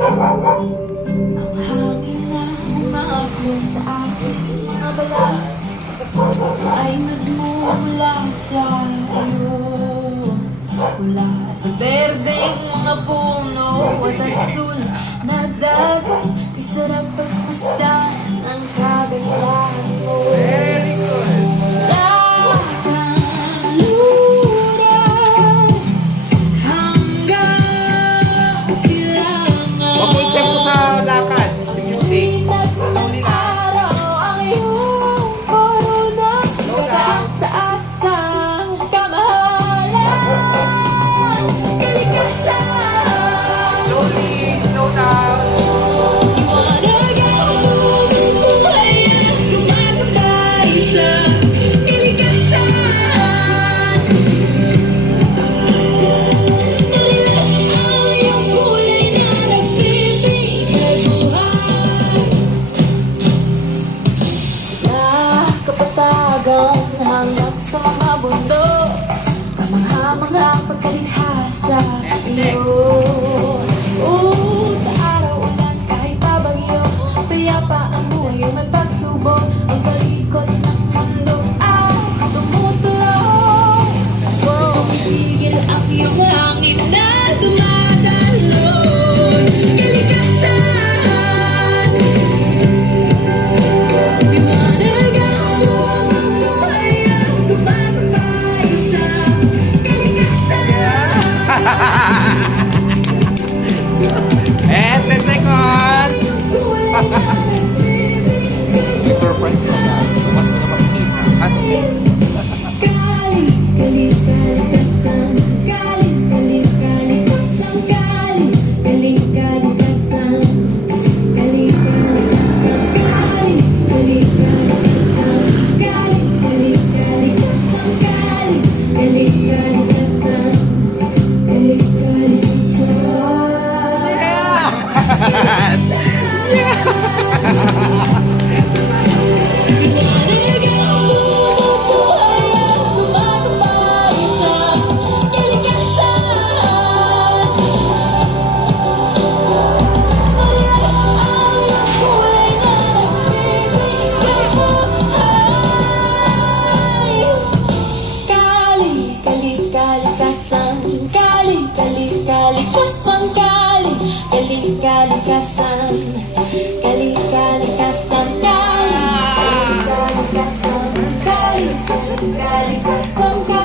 Ang hangin na umahapon sa aking mga balat ay nagmumula sa iyo. Mula sa berdeng mga puno at asul na dagat, ay sarap pagmasdan ang kagalahan mo. Very good. Huwag mo i-check mo sa lakad. Yung music. Ito nila. Slowly, slow down. Hanggang sa mga bundok, kamangha-mangha ang pagkalikha sa iyo. Sa araw ulan kahit pabagyo, payapa ang buhay may pagsubok. Ang balikot ng mundo ay tumutulong. Tumigil ang iyong hangin na dumadalon. Kalikasan, liwanag ang buong buhay at gumagabay sa kalikasan. And 10 seconds. May surprise na na. Mas mo na makikita. Okay. Kalikasan, kalikasan, kalikasan, kalikasan, kalikasan, kalikasan.